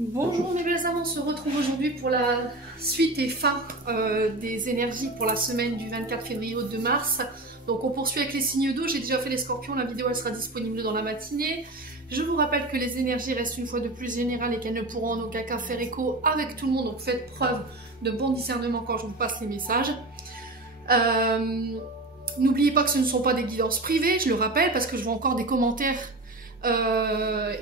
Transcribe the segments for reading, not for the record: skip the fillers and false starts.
Bonjour mes belles âmes, on se retrouve aujourd'hui pour la suite et fin des énergies pour la semaine du 24 février au 2 mars. Donc on poursuit avec les signes d'eau, j'ai déjà fait les scorpions, la vidéo elle sera disponible dans la matinée. Je vous rappelle que les énergies restent une fois de plus générales et qu'elles ne pourront en aucun cas faire écho avec tout le monde, donc faites preuve de bon discernement quand je vous passe les messages. N'oubliez pas que ce ne sont pas des guidances privées, je le rappelle, parce que je vois encore des commentaires.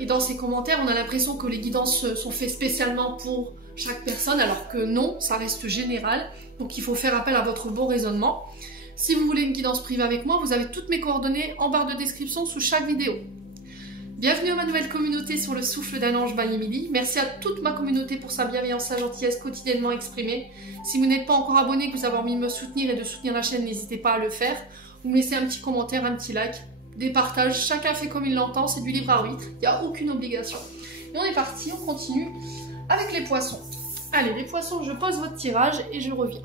Et dans ces commentaires, on a l'impression que les guidances sont faites spécialement pour chaque personne, alors que non, ça reste général. Donc il faut faire appel à votre bon raisonnement. Si vous voulez une guidance privée avec moi, vous avez toutes mes coordonnées en barre de description sous chaque vidéo. Bienvenue à ma nouvelle communauté sur le souffle d'un ange by Emily. Merci à toute ma communauté pour sa bienveillance, sa gentillesse quotidiennement exprimée. Si vous n'êtes pas encore abonné, que vous avez envie de me soutenir et de soutenir la chaîne, n'hésitez pas à le faire. Vous me laissez un petit commentaire, un petit like, des partages, chacun fait comme il l'entend, c'est du libre arbitre, il n'y a aucune obligation. Et on est parti, on continue avec les poissons. Allez, les poissons, je pose votre tirage et je reviens.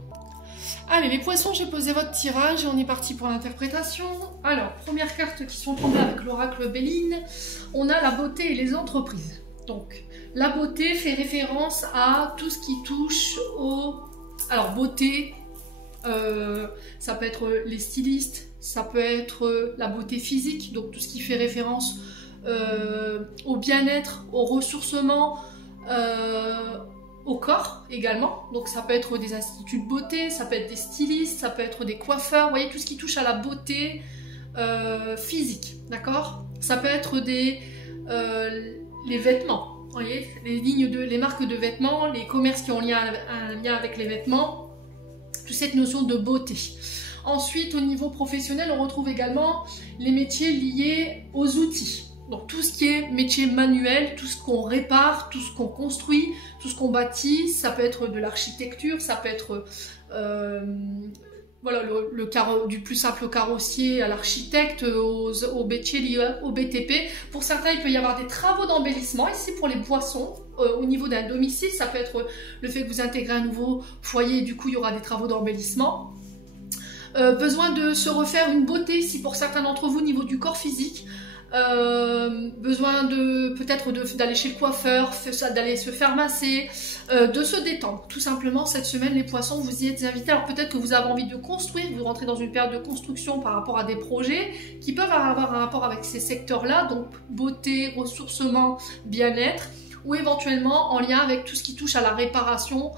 Allez, les poissons, j'ai posé votre tirage et on est parti pour l'interprétation. Alors, première carte qui sont tombées avec l'oracle Béline, on a la beauté et les entreprises. Donc, la beauté fait référence à tout ce qui touche au... Alors, beauté, ça peut être les stylistes, ça peut être la beauté physique, donc tout ce qui fait référence au bien-être, au ressourcement, au corps également. Donc ça peut être des instituts de beauté, ça peut être des stylistes, ça peut être des coiffeurs, vous voyez, tout ce qui touche à la beauté physique, d'accord? Ça peut être les vêtements, vous voyez, les marques de vêtements, les commerces qui ont un lien avec les vêtements, toute cette notion de beauté. Ensuite, au niveau professionnel, on retrouve également les métiers liés aux outils. Donc tout ce qui est métier manuel, tout ce qu'on répare, tout ce qu'on construit, tout ce qu'on bâtit, ça peut être de l'architecture, ça peut être voilà, du plus simple carrossier à l'architecte, aux métiers liés au BTP. Pour certains, il peut y avoir des travaux d'embellissement. Ici, pour les poissons, au niveau d'un domicile, ça peut être le fait que vous intégrez un nouveau foyer et du coup, il y aura des travaux d'embellissement. Besoin de se refaire une beauté ici pour certains d'entre vous au niveau du corps physique. Besoin de peut-être d'aller chez le coiffeur, d'aller se faire masser, de se détendre. Tout simplement, cette semaine, les poissons, vous y êtes invités. Alors peut-être que vous avez envie de construire, vous rentrez dans une période de construction par rapport à des projets qui peuvent avoir un rapport avec ces secteurs-là, donc beauté, ressourcement, bien-être, ou éventuellement en lien avec tout ce qui touche à la réparation,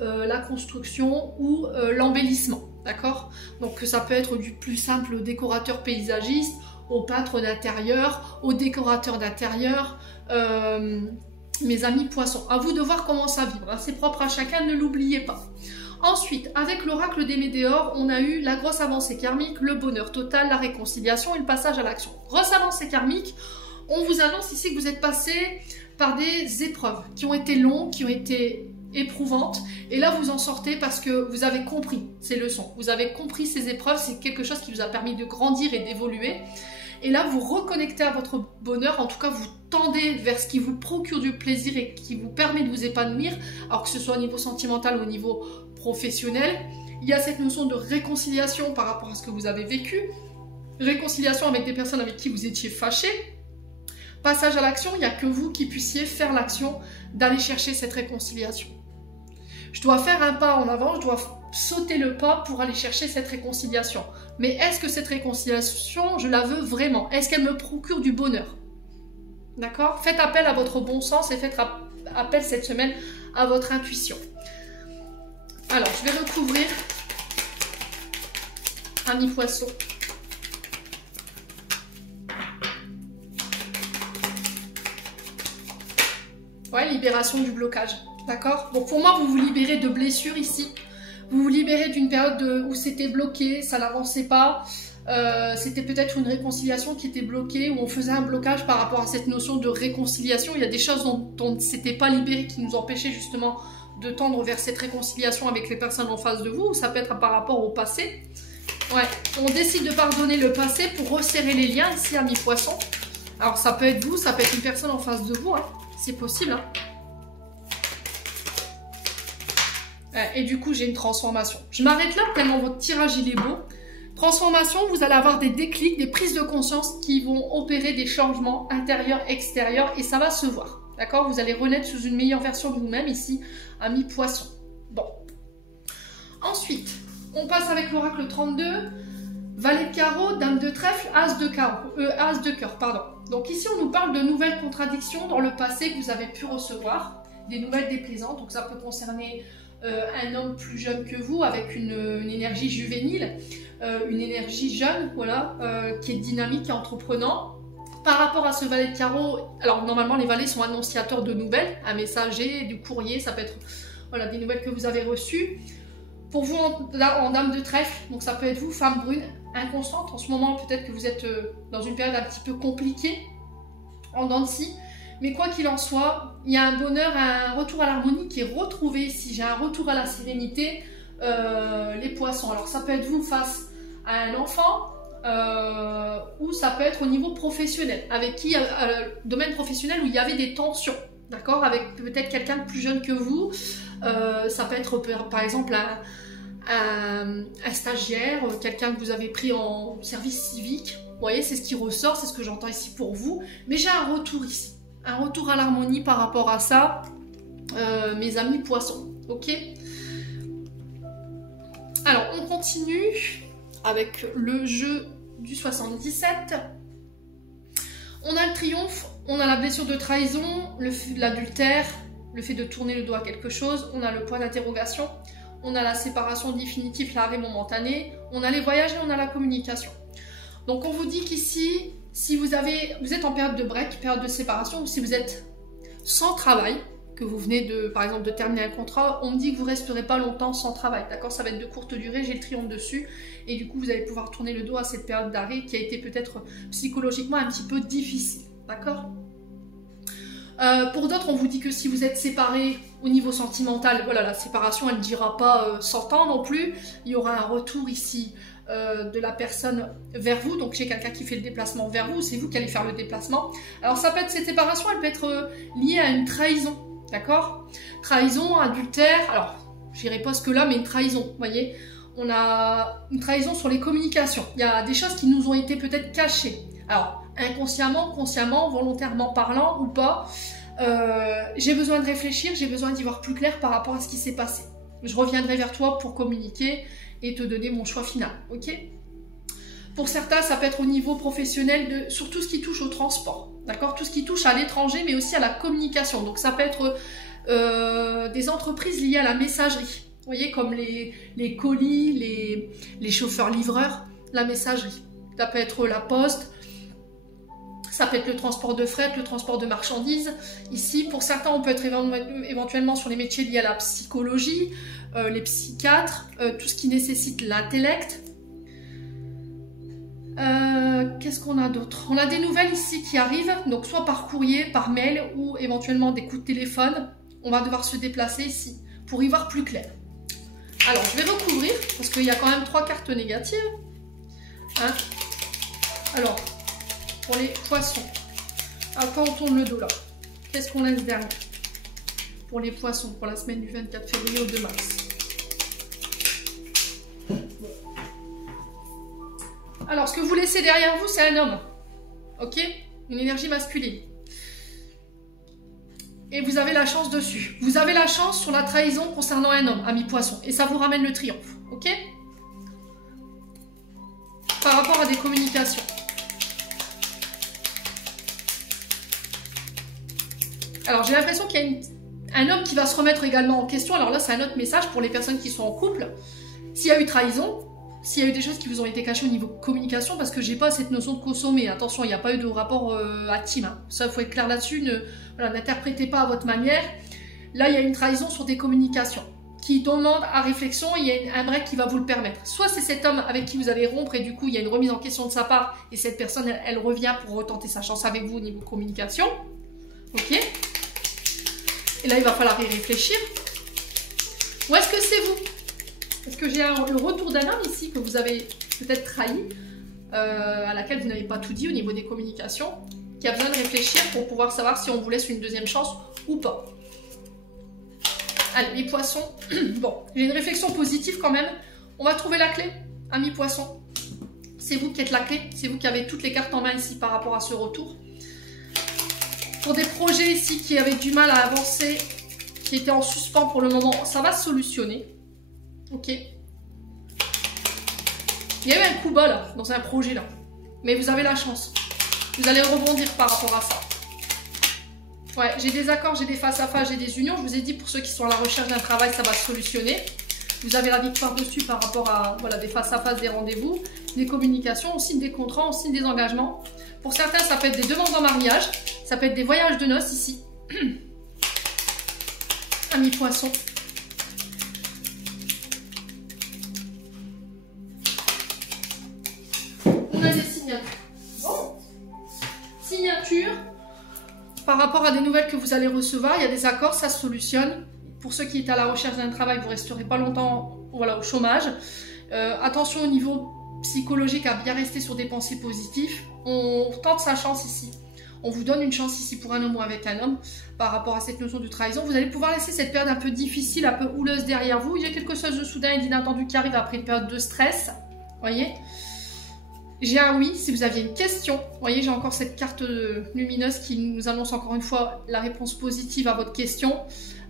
la construction ou l'embellissement. D'accord? Donc ça peut être du plus simple décorateur paysagiste, au peintre d'intérieur, au décorateur d'intérieur, mes amis poissons. À vous de voir comment ça vibre, hein. C'est propre à chacun, ne l'oubliez pas. Ensuite, avec l'oracle des Météores, on a eu la grosse avancée karmique, le bonheur total, la réconciliation et le passage à l'action. Grosse avancée karmique, on vous annonce ici que vous êtes passé par des épreuves qui ont été longues, qui ont été éprouvante, et là vous en sortez parce que vous avez compris ces leçons, vous avez compris ces épreuves, c'est quelque chose qui vous a permis de grandir et d'évoluer, et là vous reconnectez à votre bonheur, en tout cas vous tendez vers ce qui vous procure du plaisir et qui vous permet de vous épanouir, alors que ce soit au niveau sentimental ou au niveau professionnel. Il y a cette notion de réconciliation par rapport à ce que vous avez vécu, réconciliation avec des personnes avec qui vous étiez fâchés. Passage à l'action, il n'y a que vous qui puissiez faire l'action d'aller chercher cette réconciliation. Je dois faire un pas en avant, je dois sauter le pas pour aller chercher cette réconciliation. Mais est-ce que cette réconciliation, je la veux vraiment? Est-ce qu'elle me procure du bonheur? D'accord? Faites appel à votre bon sens et faites appel cette semaine à votre intuition. Alors, je vais recouvrir ami poisson. Ouais, libération du blocage, d'accord? Donc pour moi, vous vous libérez de blessures ici. Vous vous libérez d'une période où c'était bloqué, ça n'avançait pas. C'était peut-être une réconciliation qui était bloquée, où on faisait un blocage par rapport à cette notion de réconciliation. Il y a des choses dont on ne s'était pas libéré qui nous empêchaient justement de tendre vers cette réconciliation avec les personnes en face de vous. Ça peut être par rapport au passé. Ouais, on décide de pardonner le passé pour resserrer les liens ici, amis poissons. Alors ça peut être vous, ça peut être une personne en face de vous, hein. C'est possible, hein. Et du coup, j'ai une transformation. Je m'arrête là tellement votre tirage il est beau. Transformation, vous allez avoir des déclics, des prises de conscience qui vont opérer des changements intérieurs, extérieurs et ça va se voir. D'accord? Vous allez renaître sous une meilleure version de vous-même ici, ami Poisson. Bon. Ensuite, on passe avec l'oracle 32. Valet de carreau, dame de trèfle, as de cœur, pardon. Donc ici, on nous parle de nouvelles contradictions dans le passé que vous avez pu recevoir, des nouvelles déplaisantes. Donc ça peut concerner un homme plus jeune que vous, avec une énergie juvénile, une énergie jeune, voilà, qui est dynamique et entreprenant. Par rapport à ce valet de carreau, alors normalement les valets sont annonciateurs de nouvelles, un messager, du courrier, ça peut être voilà, des nouvelles que vous avez reçues. Pour vous en dame de trèfle, donc ça peut être vous, femme brune, inconstante. En ce moment, peut-être que vous êtes dans une période un petit peu compliquée, en dents de scie. Mais quoi qu'il en soit, il y a un bonheur, un retour à l'harmonie qui est retrouvé ici. J'ai un retour à la sérénité, les poissons. Alors ça peut être vous face à un enfant, ou ça peut être au niveau professionnel, avec qui, domaine professionnel où il y avait des tensions. D'accord, avec peut-être quelqu'un de plus jeune que vous, ça peut être par exemple un stagiaire, quelqu'un que vous avez pris en service civique. Vous voyez, c'est ce qui ressort, c'est ce que j'entends ici pour vous. Mais j'ai un retour ici, un retour à l'harmonie par rapport à ça, mes amis poissons. Ok. Alors, on continue avec le jeu du 77. On a le triomphe. On a la blessure de trahison, l'adultère, le fait de tourner le dos à quelque chose, on a le point d'interrogation, on a la séparation définitive, l'arrêt momentané, on a les voyages et on a la communication. Donc on vous dit qu'ici, si vous êtes en période de break, période de séparation, ou si vous êtes sans travail, que vous venez de, par exemple, de terminer un contrat, on me dit que vous ne resterez pas longtemps sans travail, d'accord? Ça va être de courte durée, j'ai le triomphe dessus, et du coup vous allez pouvoir tourner le dos à cette période d'arrêt qui a été peut-être psychologiquement un petit peu difficile. D'accord? Pour d'autres, on vous dit que si vous êtes séparés au niveau sentimental, voilà, la séparation, elle ne durera pas 100 ans non plus. Il y aura un retour ici de la personne vers vous. Donc, j'ai quelqu'un qui fait le déplacement vers vous. C'est vous qui allez faire le déplacement. Alors, ça peut être cette séparation, elle peut être liée à une trahison. D'accord? Trahison, adultère. Alors, j'irai pas jusque là, mais une trahison. Vous voyez? On a une trahison sur les communications. Il y a des choses qui nous ont été peut-être cachées. Alors, inconsciemment, consciemment, volontairement parlant ou pas, j'ai besoin de réfléchir, j'ai besoin d'y voir plus clair par rapport à ce qui s'est passé. Je reviendrai vers toi pour communiquer et te donner mon choix final, ok? Pour certains, ça peut être au niveau professionnel, sur tout ce qui touche au transport, d'accord? Tout ce qui touche à l'étranger, mais aussi à la communication. Donc ça peut être des entreprises liées à la messagerie, vous voyez, comme les colis, les chauffeurs-livreurs, la messagerie. Ça peut être la poste, ça peut être le transport de fret, le transport de marchandises. Ici, pour certains, on peut être éventuellement sur les métiers liés à la psychologie, les psychiatres, tout ce qui nécessite l'intellect. Qu'est-ce qu'on a d'autre? On a des nouvelles ici qui arrivent, donc soit par courrier, par mail ou éventuellement des coups de téléphone. On va devoir se déplacer ici pour y voir plus clair. Alors, je vais recouvrir parce qu'il y a quand même 3 cartes négatives. Hein? Alors, pour les poissons, à quoi on tourne le dos là? Qu'est-ce qu'on laisse derrière? Pour les poissons, pour la semaine du 24 février au 2 mars. Alors, ce que vous laissez derrière vous, c'est un homme. Ok? Une énergie masculine. Et vous avez la chance dessus. Vous avez la chance sur la trahison concernant un homme, ami poisson. Et ça vous ramène le triomphe. Ok? Par rapport à des communications. Alors, j'ai l'impression qu'il y a un homme qui va se remettre également en question. Alors là, c'est un autre message pour les personnes qui sont en couple. S'il y a eu trahison, s'il y a eu des choses qui vous ont été cachées au niveau communication, parce que j'ai pas cette notion de consommer. Attention, il n'y a pas eu de rapport intime. Hein. Ça, il faut être clair là-dessus. N'interprétez pas à votre manière. Là, il y a une trahison sur des communications qui demande à réflexion. Il y a un break qui va vous le permettre. Soit c'est cet homme avec qui vous allez rompre et du coup, il y a une remise en question de sa part et cette personne, elle revient pour retenter sa chance avec vous au niveau communication. Ok? Et là, il va falloir y réfléchir. Ou est-ce que c'est vous? Est-ce que j'ai le retour d'un homme ici que vous avez peut-être trahi, à laquelle vous n'avez pas tout dit au niveau des communications, qui a besoin de réfléchir pour pouvoir savoir si on vous laisse une deuxième chance ou pas. Allez, les poissons. Bon, j'ai une réflexion positive quand même. On va trouver la clé, amis poissons. C'est vous qui êtes la clé. C'est vous qui avez toutes les cartes en main ici par rapport à ce retour. Pour des projets ici qui avaient du mal à avancer, qui étaient en suspens pour le moment, ça va se solutionner. Ok. Il y a eu un coup bas là, dans un projet là. Mais vous avez la chance. Vous allez rebondir par rapport à ça. Ouais, j'ai des accords, j'ai des face-à-face, j'ai des unions. Je vous ai dit, pour ceux qui sont à la recherche d'un travail, ça va se solutionner. Vous avez la victoire dessus par rapport à voilà, des face-à-face, des rendez-vous, des communications, on signe des contrats, on signe des engagements. Pour certains, ça peut être des demandes en mariage, ça peut être des voyages de noces ici. Amis poissons. On a des signatures. Bon. Signature. Par rapport à des nouvelles que vous allez recevoir, il y a des accords, ça se solutionne. Pour ceux qui étaient à la recherche d'un travail, vous ne resterez pas longtemps voilà, au chômage. Attention au niveau psychologique à bien rester sur des pensées positives. On tente sa chance ici. On vous donne une chance ici pour un homme ou avec un homme par rapport à cette notion de trahison. Vous allez pouvoir laisser cette période un peu difficile, un peu houleuse derrière vous. Il y a quelque chose de soudain et d'inattendu qui arrive après une période de stress. Voyez ? J'ai un oui si vous aviez une question. Vous voyez, j'ai encore cette carte lumineuse qui nous annonce encore une fois la réponse positive à votre question.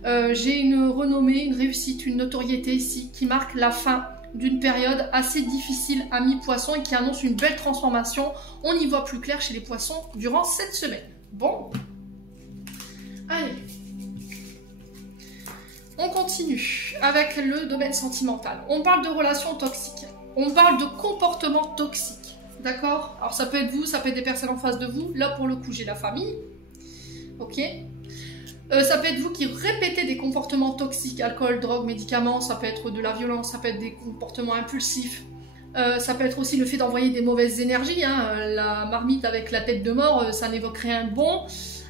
J'ai une renommée, une réussite, une notoriété ici qui marque la fin d'une période assez difficile à mi-poisson et qui annonce une belle transformation. On y voit plus clair chez les poissons durant cette semaine. Bon. Allez. On continue avec le domaine sentimental. On parle de relations toxiques. On parle de comportements toxiques. D'accord? Alors ça peut être vous, ça peut être des personnes en face de vous. Là pour le coup j'ai la famille. Ok? Ça peut être vous qui répétez des comportements toxiques, alcool, drogue, médicaments, ça peut être de la violence, ça peut être des comportements impulsifs. Ça peut être aussi le fait d'envoyer des mauvaises énergies. Hein. La marmite avec la tête de mort, ça n'évoque rien de bon.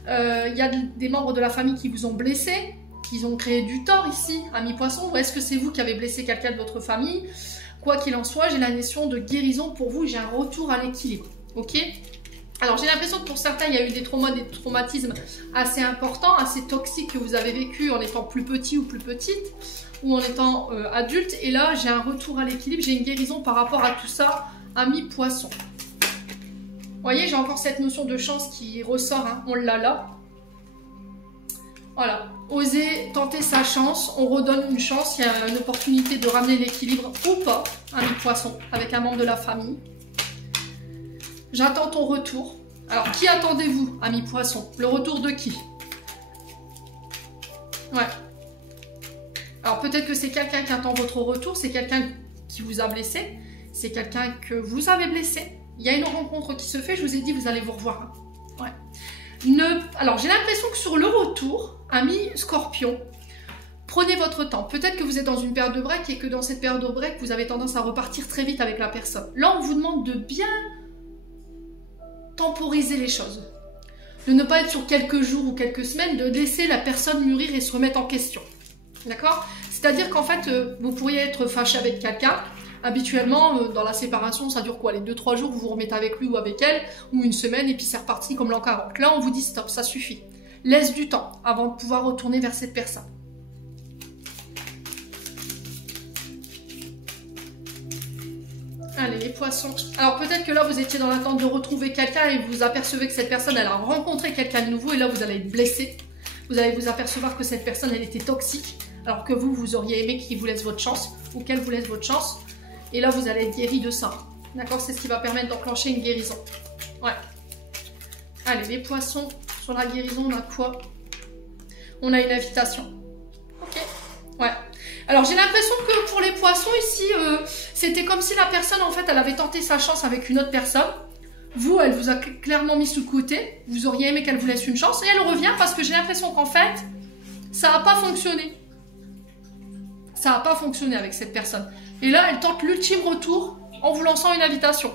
Il y a des membres de la famille qui vous ont blessé, qui ont créé du tort ici, à mi-poisson. Ou est-ce que c'est vous qui avez blessé quelqu'un de votre famille? Quoi qu'il en soit, j'ai la notion de guérison pour vous, j'ai un retour à l'équilibre. Ok? Alors j'ai l'impression que pour certains, il y a eu des traumatismes assez importants, assez toxiques que vous avez vécu en étant plus petit ou plus petite, ou en étant adulte. Et là, j'ai un retour à l'équilibre, j'ai une guérison par rapport à tout ça, à mi-poisson. Vous voyez, j'ai encore cette notion de chance qui ressort, hein, on l'a là. Voilà, oser tenter sa chance, on redonne une chance, il y a une opportunité de ramener l'équilibre ou pas, à mi-poisson, avec un membre de la famille. J'attends ton retour. Alors, qui attendez-vous, à mi-poisson? Le retour de qui? Ouais. Alors, peut-être que c'est quelqu'un qui attend votre retour, c'est quelqu'un qui vous a blessé, c'est quelqu'un que vous avez blessé. Il y a une rencontre qui se fait, je vous ai dit, vous allez vous revoir. Hein. Ouais. Alors, j'ai l'impression que sur le retour, ami Scorpion, prenez votre temps. Peut-être que vous êtes dans une période de break et que dans cette période de break, vous avez tendance à repartir très vite avec la personne. Là, on vous demande de bien temporiser les choses. De ne pas être sur quelques jours ou quelques semaines, de laisser la personne mûrir et se remettre en question. D'accord? C'est-à-dire qu'en fait, vous pourriez être fâché avec quelqu'un. Habituellement, dans la séparation, ça dure quoi? Les 2-3 jours, vous vous remettez avec lui ou avec elle, ou une semaine, et puis c'est reparti comme l'an 40. Là, on vous dit stop, ça suffit. Laisse du temps avant de pouvoir retourner vers cette personne. Allez, les poissons. Alors peut-être que là, vous étiez dans l'attente de retrouver quelqu'un et vous apercevez que cette personne, elle a rencontré quelqu'un de nouveau et là, vous allez être blessé. Vous allez vous apercevoir que cette personne, elle était toxique, alors que vous, vous auriez aimé qu'il vous laisse votre chance ou qu'elle vous laisse votre chance. Et là, vous allez être guéri de ça. D'accord? C'est ce qui va permettre d'enclencher une guérison. Ouais. Allez, les poissons, sur la guérison, on a quoi? On a une invitation. Ok. Ouais. Alors, j'ai l'impression que pour les poissons, ici, c'était comme si la personne, en fait, elle avait tenté sa chance avec une autre personne. Vous, elle vous a clairement mis sous le côté. Vous auriez aimé qu'elle vous laisse une chance. Et elle revient parce que j'ai l'impression qu'en fait, ça n'a pas fonctionné. Ça n'a pas fonctionné avec cette personne. Et là, elle tente l'ultime retour en vous lançant une invitation.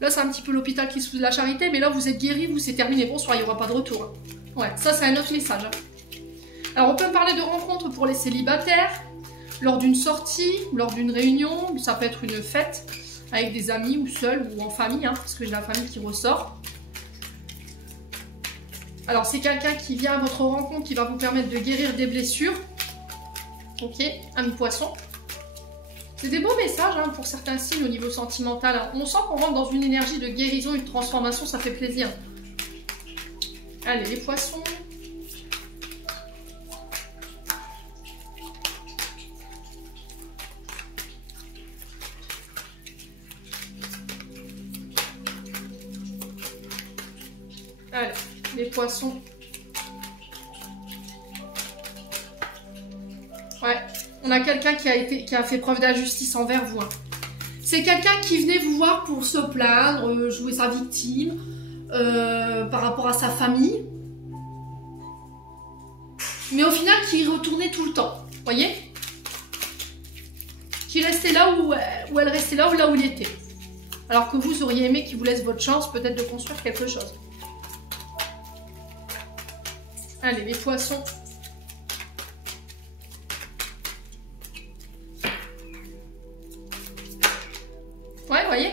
Là, c'est un petit peu l'hôpital qui se fout de la charité, mais là, vous êtes guéri, vous, c'est terminé. Bonsoir, il n'y aura pas de retour. Hein. Ouais, ça, c'est un autre message. Hein. Alors, on peut parler de rencontres pour les célibataires, lors d'une sortie, lors d'une réunion, ça peut être une fête avec des amis ou seul ou en famille, hein, parce que j'ai la famille qui ressort. Alors, c'est quelqu'un qui vient à votre rencontre, qui va vous permettre de guérir des blessures. Ok, ami poisson. C'est des beaux messages hein, pour certains signes au niveau sentimental. Hein. On sent qu'on rentre dans une énergie de guérison, une transformation, ça fait plaisir. Allez, les poissons. poissons. Ouais, on a quelqu'un qui a fait preuve d'injustice envers vous. Hein. C'est quelqu'un qui venait vous voir pour se plaindre, jouer sa victime par rapport à sa famille. Mais au final, qui retournait tout le temps. Vous voyez? Qui restait là où elle restait là où il était. Alors que vous auriez aimé qu'il vous laisse votre chance peut-être de construire quelque chose. Allez, les poissons. Ouais, vous voyez,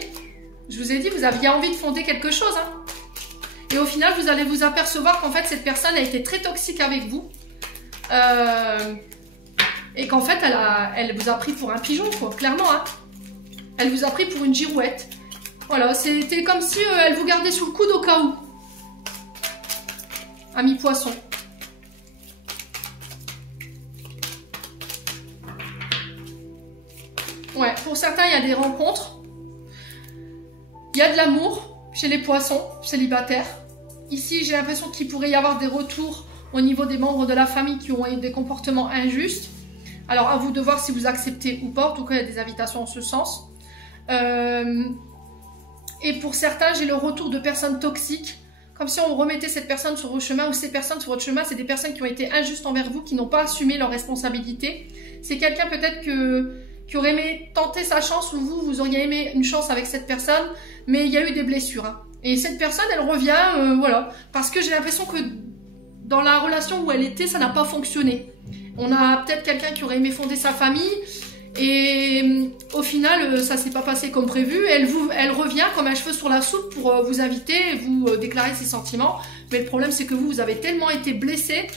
je vous ai dit, vous aviez envie de fonder quelque chose. Hein. Et au final, vous allez vous apercevoir qu'en fait, cette personne a été très toxique avec vous. Et qu'en fait, elle vous a pris pour un pigeon, quoi, clairement. Hein. Elle vous a pris pour une girouette. Voilà, c'était comme si elle vous gardait sous le coude au cas où. Ami poisson. Ouais, pour certains, il y a des rencontres. Il y a de l'amour chez les poissons célibataires. Ici, j'ai l'impression qu'il pourrait y avoir des retours au niveau des membres de la famille qui ont eu des comportements injustes. Alors, à vous de voir si vous acceptez ou pas. En tout cas, il y a des invitations en ce sens. Et pour certains, j'ai le retour de personnes toxiques. Comme si on remettait cette personne sur votre chemin ou ces personnes sur votre chemin. C'est des personnes qui ont été injustes envers vous, qui n'ont pas assumé leurs responsabilités. C'est quelqu'un peut-être qui aurait aimé tenter sa chance ou vous auriez aimé une chance avec cette personne. Mais il y a eu des blessures. Hein. Et cette personne, elle revient, voilà. Parce que j'ai l'impression que dans la relation où elle était, ça n'a pas fonctionné. On a peut-être quelqu'un qui aurait aimé fonder sa famille. Et au final, ça s'est pas passé comme prévu. Elle revient comme un cheveu sur la soupe pour vous inviter et vous déclarer ses sentiments. Mais le problème, c'est que vous avez tellement été blessé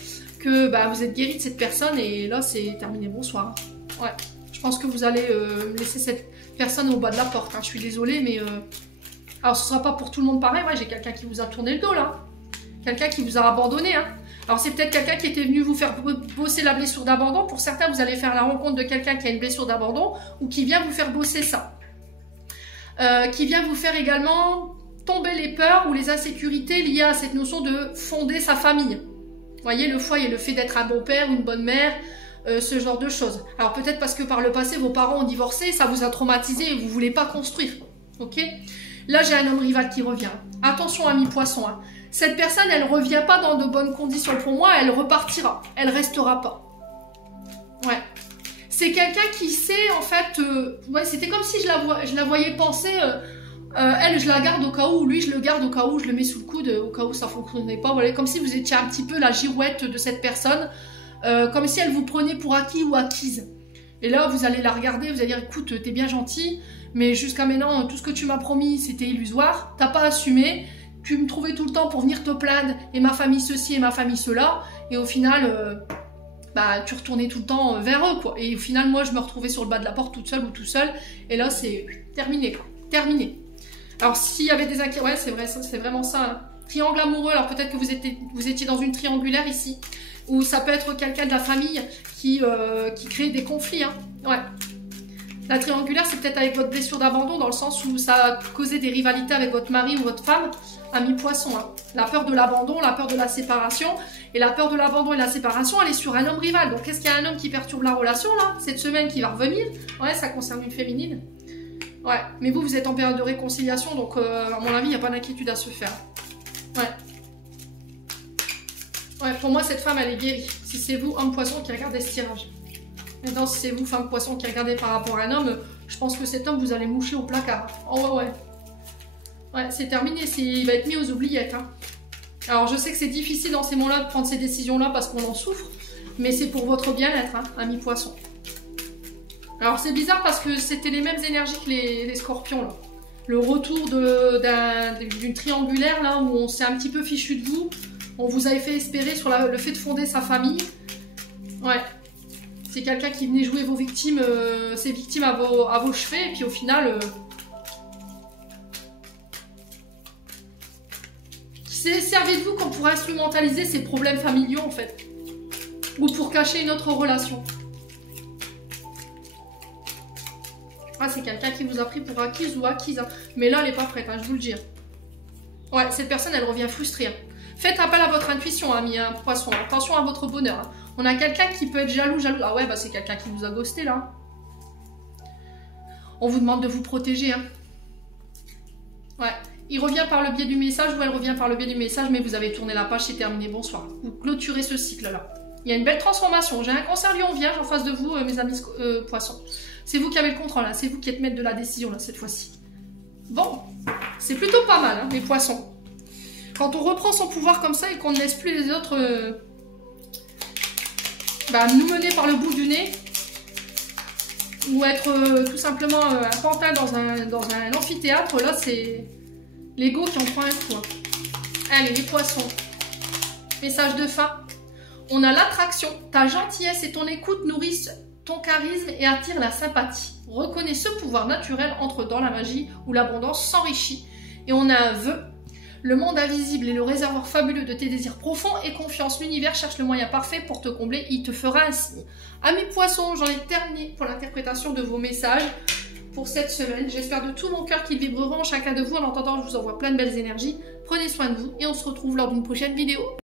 que bah, vous êtes guéri de cette personne. Et là, c'est terminé. Bonsoir. Ouais. Je pense que vous allez laisser cette personne au bas de la porte. Hein. Je suis désolée, mais... Alors, ce ne sera pas pour tout le monde pareil. Ouais, j'ai quelqu'un qui vous a tourné le dos, là. Quelqu'un qui vous a abandonné. Hein. Alors, c'est peut-être quelqu'un qui était venu vous faire bosser la blessure d'abandon. Pour certains, vous allez faire la rencontre de quelqu'un qui a une blessure d'abandon ou qui vient vous faire bosser ça. Qui vient vous faire également tomber les peurs ou les insécurités liées à cette notion de fonder sa famille. Vous voyez, le foyer, le fait d'être un bon père ou une bonne mère, ce genre de choses. Alors, peut-être parce que par le passé, vos parents ont divorcé, ça vous a traumatisé et vous ne voulez pas construire. Ok ? Là, j'ai un homme rival qui revient. Attention, ami poisson. Hein. Cette personne, elle ne revient pas dans de bonnes conditions pour moi, elle repartira. Elle restera pas. Ouais. C'est quelqu'un qui sait, en fait... ouais, c'était comme si je la voyais penser... elle, je la garde au cas où. Lui, je le garde au cas où. Je le mets sous le coude au cas où ça ne fonctionnait pas. Voilà, comme si vous étiez un petit peu la girouette de cette personne. Comme si elle vous prenait pour acquis ou acquise. Et là, vous allez la regarder, vous allez dire, écoute, t'es bien gentil, mais jusqu'à maintenant, tout ce que tu m'as promis, c'était illusoire, t'as pas assumé, tu me trouvais tout le temps pour venir te plaindre, et ma famille ceci, et ma famille cela, et au final, bah, tu retournais tout le temps vers eux, quoi. Et au final, moi, je me retrouvais sur le bas de la porte toute seule ou tout seul, et là, c'est terminé, quoi. Terminé. Alors, s'il y avait des inquiétudes, ouais, c'est vrai, c'est vraiment ça, hein. Triangle amoureux, alors peut-être que vous étiez dans une triangulaire ici, ou ça peut être quelqu'un de la famille qui crée des conflits. Hein. Ouais. La triangulaire, c'est peut-être avec votre blessure d'abandon, dans le sens où ça a causé des rivalités avec votre mari ou votre femme, ami poisson. Hein. La peur de l'abandon, la peur de la séparation. Et la peur de l'abandon et la séparation, elle est sur un homme rival. Donc, est-ce qu'il y a un homme qui perturbe la relation, là, cette semaine qui va revenir? Ouais, ça concerne une féminine. Ouais, mais vous êtes en période de réconciliation, donc à mon avis, il n'y a pas d'inquiétude à se faire. Ouais. Ouais, pour moi, cette femme, elle est guérie. Si c'est vous, homme poisson, qui regardez ce tirage. Maintenant, si c'est vous, femme poisson, qui regardez par rapport à un homme, je pense que cet homme, vous allez moucher au placard. Oh ouais. Ouais, c'est terminé. Il va être mis aux oubliettes. Hein. Alors, je sais que c'est difficile dans ces moments-là de prendre ces décisions-là parce qu'on en souffre. Mais c'est pour votre bien-être, hein, ami poisson. Alors, c'est bizarre parce que c'était les mêmes énergies que les scorpions, là. Le retour d'une triangulaire, là, où on s'est un petit peu fichu de vous. On vous avait fait espérer sur le fait de fonder sa famille. Ouais. C'est quelqu'un qui venait jouer vos victimes, ses victimes à vos cheveux. Et puis au final... qui s'est servi de vous comme pour instrumentaliser ses problèmes familiaux, en fait. Ou pour cacher une autre relation. Ah, c'est quelqu'un qui vous a pris pour acquise ou acquise. Hein. Mais là, elle n'est pas prête, hein, je vous le dis. Ouais, cette personne, elle revient frustrée. Hein. Faites appel à votre intuition, amis, hein, poisson. Attention à votre bonheur. Hein. On a quelqu'un qui peut être jaloux. Ah ouais, bah c'est quelqu'un qui vous a ghosté, là. On vous demande de vous protéger. Hein. Ouais. Il revient par le biais du message ou elle revient par le biais du message, mais vous avez tourné la page, c'est terminé. Bonsoir. Vous clôturez ce cycle-là. Il y a une belle transformation. J'ai un cancer lion vierge en face de vous, mes amis poissons. C'est vous qui avez le contrôle, là. C'est vous qui êtes maître de la décision, là, cette fois-ci. Bon, c'est plutôt pas mal, hein, les poissons. Quand on reprend son pouvoir comme ça et qu'on ne laisse plus les autres nous mener par le bout du nez, ou être tout simplement un pantin dans un amphithéâtre, là, c'est l'ego qui en prend un coup. Hein. Allez, les poissons. Message de fin. On a l'attraction. Ta gentillesse et ton écoute nourrissent ton charisme et attirent la sympathie. Reconnais ce pouvoir naturel, entre dans la magie où l'abondance s'enrichit. Et on a un vœu. Le monde invisible est le réservoir fabuleux de tes désirs profonds et confiance. L'univers cherche le moyen parfait pour te combler. Il te fera un signe. Amis poissons, j'en ai terminé pour l'interprétation de vos messages pour cette semaine. J'espère de tout mon cœur qu'ils vibreront chacun de vous. En entendant, je vous envoie plein de belles énergies. Prenez soin de vous et on se retrouve lors d'une prochaine vidéo.